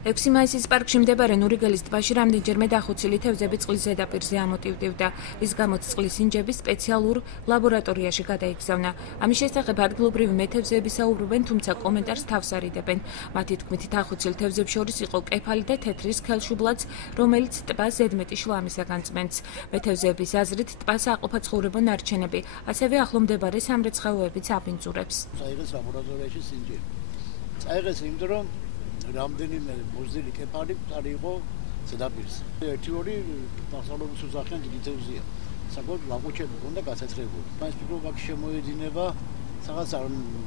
6 მაისის პარკში მდებარე ნურიგელის ტბაში რამდენჯერმე დახოცილი თევზები წყლის ზედაპირზე ამოტივტივდა, რის გამოც წყლის ინჯები სპეციალურ ლაბორატორიაში გადაიგზავნა. ამის შესახებ ადგილობრივი მეთევზეები საუბრობენ, თუმცა კომენტარს თავს არიდებენ. მათი თქმით, დახოცილ თევზებს შორის იყო კეფალი და თეთრის ქელშუბლაც, რომელიც ტბას ზედმეტი შლამისაგან წმენს. მეთევზეების აზრით, ტბას აყოფა ცხოვრება ნარჩენები, ასევე ახლო მდებარე სამრეცხაოებიც აბინძურებს. წაიღეს ლაბორატორიაში სინჯი. წაიღეს იმ დრო რამდენიმე მოზრდილი კეფალი მყარი იყო ზედაპირზე. ერთი-ორი დასავლობის უზახიან დიდი თევზია. საკუთარ ლაგუჩები ჰქონდა გასაცხებული. მას ფიქრობ აქ შემოედინება რაღაც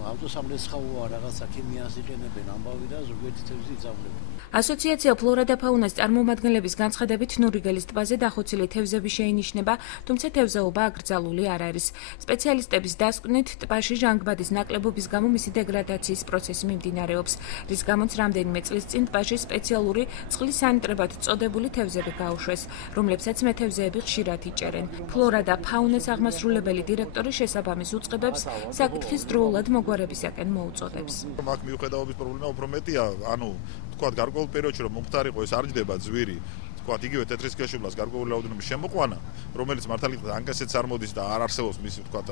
ავტოსამრეცხაოა, რაღაცა ქიმიას იყენებენ ამბავი და ზოგიერთი თევზი იწავლება. ასოციაცია ფლორა და ფაუნას წარმომადგენლების განცხადებით ნურიგელის ტბაზე დახოცილი თევზები შეინიშნება, თუმცა თევზაობა აკრძალული არ არის. სპეციალისტების დასკვნით, ტბაში ჟანგბადის ნაკლებობის გამო მისი დეგრადაციის პროცესი მიმდინარეობს, რის გამოც რამდენიმე წლის წინ ტბაში სპეციალური წყლის სანიტრებად წოდებული თევზები გაუშვეს, რომლებსაც მეთევზეები ხშირად იჭერენ. ფლორა და ფაუნას აღმასრულებელი დირექტორი შესაბამის უწყებებს საკითხის დროულად მოგვარებისაკენ მოუწოდებს. აქ მიუხედავობის პრობლემა უფრო მეტია, თქვათ გარკვეულ პერიოდში რომ მომხდარიყო ეს არ ჯდება ძვირი, თქვათ იგივე თეთრის ქელშუბლას გარკვეული რაოდენობის შემოყვანა, რომელიც მართალია ანგასეც არ მოდის და არ არსებობს მისი თქვათ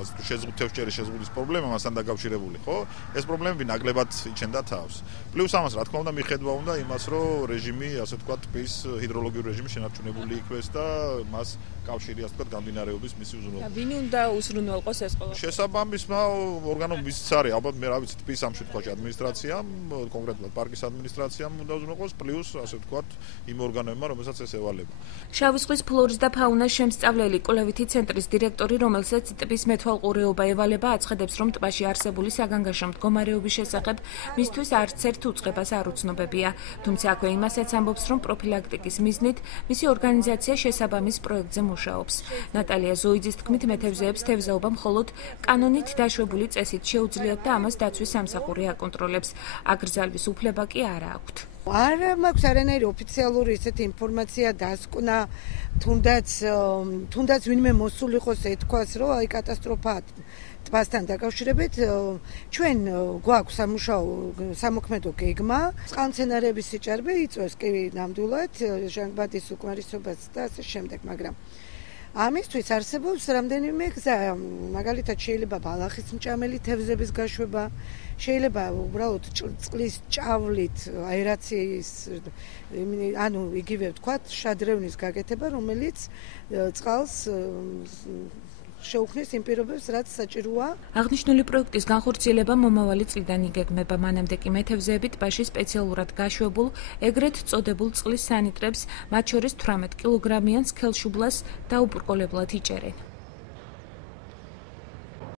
თევზჭერის შეზღუდვის პრობლემა მასთან დაკავშირებული, ხო? ეს პრობლემები ნაკლებად იჩენდა თავს. პლუს ამას რა თქმა უნდა მიხედვა უნდა იმას, რომ რეჟიმი, ასე თქვათ, ტბის ჰიდროლოგიური რეჟიმი შენარჩუნებული იქნეს და მას კავშირი, ასე თქვათ, გამდინარეობის მისი უზრუნველყოფა. ვინ უნდა უზრუნველყოს ეს ყველა? შესაბამისმა ორგანომ ვისაც არის, ალბათ მე რა ვიცი, ტბის ამ შემთხვევაში ადმინისტრაციამ, კონკრეტულად პარკის ადმინისტრაციამ უნდა უზრუნველყოს, პლუს ასე თქვათ, იმ ორგანოებმა, რომელსაც ეს ევალება. შავი ზღვის ფლორის და ფაუნას შემსწავლელი კვლევითი ცენტრის დირექტორი, რომელსაც ტბის მეთვალყურეობა ევალება, აცხადებს, რომ ტბაში არსებული საგანგაშო მდგომარეობის შესახებ მისთვის არც ერთ უწყებას არ უცნობებია. თუმცა აქვე იმასაც ამბობს, რომ პროფილაქტიკის მიზნით მისი ორგანიზაცია შესაბამის პროექტზე მუშაობს. ნატალია ზოიძის თქმით, მეთევზეებს თევზაობა მხოლოდ კანონით დაშვებული წესით შეუძლიათ და ამას დაცვის სამსახური აკონტროლებს. აკრძალვის უფლება კი არ აქვთ. არ მაქვს არანაირი ოფიციალური ესეთი ინფორმაცია დასკვნა, თუნდაც ვინმე მოსული იყოს ეთქვას, რომ აი კატასტროფა ტბასთან დაკავშირებით ჩვენ გვაქვს სამუშაო სამოქმედო გეგმა, წყალმცენარეების სიჭარბე იწვევს კი ნამდვილად ჟანგბადის უკმარისობას და ასე შემდეგ, მაგრამ ამისთვის არსებობს რამდენიმე გზა, მაგალითად შეიძლება ბალახის მჭამელი თევზების გაშვება, შეიძლება უბრალოდ წყლის ჭავლით აერაციის, იგივე ვთქვათ, შადრევნის გაკეთება, რომელიც წყალს შეუქმნის იმ პირობებს, რაც საჭიროა. აღნიშნული პროექტის განხორციელება მომავალი წლიდან იგეგმება, მანამდე კი მეთევზეები ტბაში სპეციალურად გაშვებულ, ეგრეთ წოდებულ წყლის სანიტრებს, მათ შორის 18 კილოგრამიან ქელშუბლას დაუბრკოლებლად იჭერენ.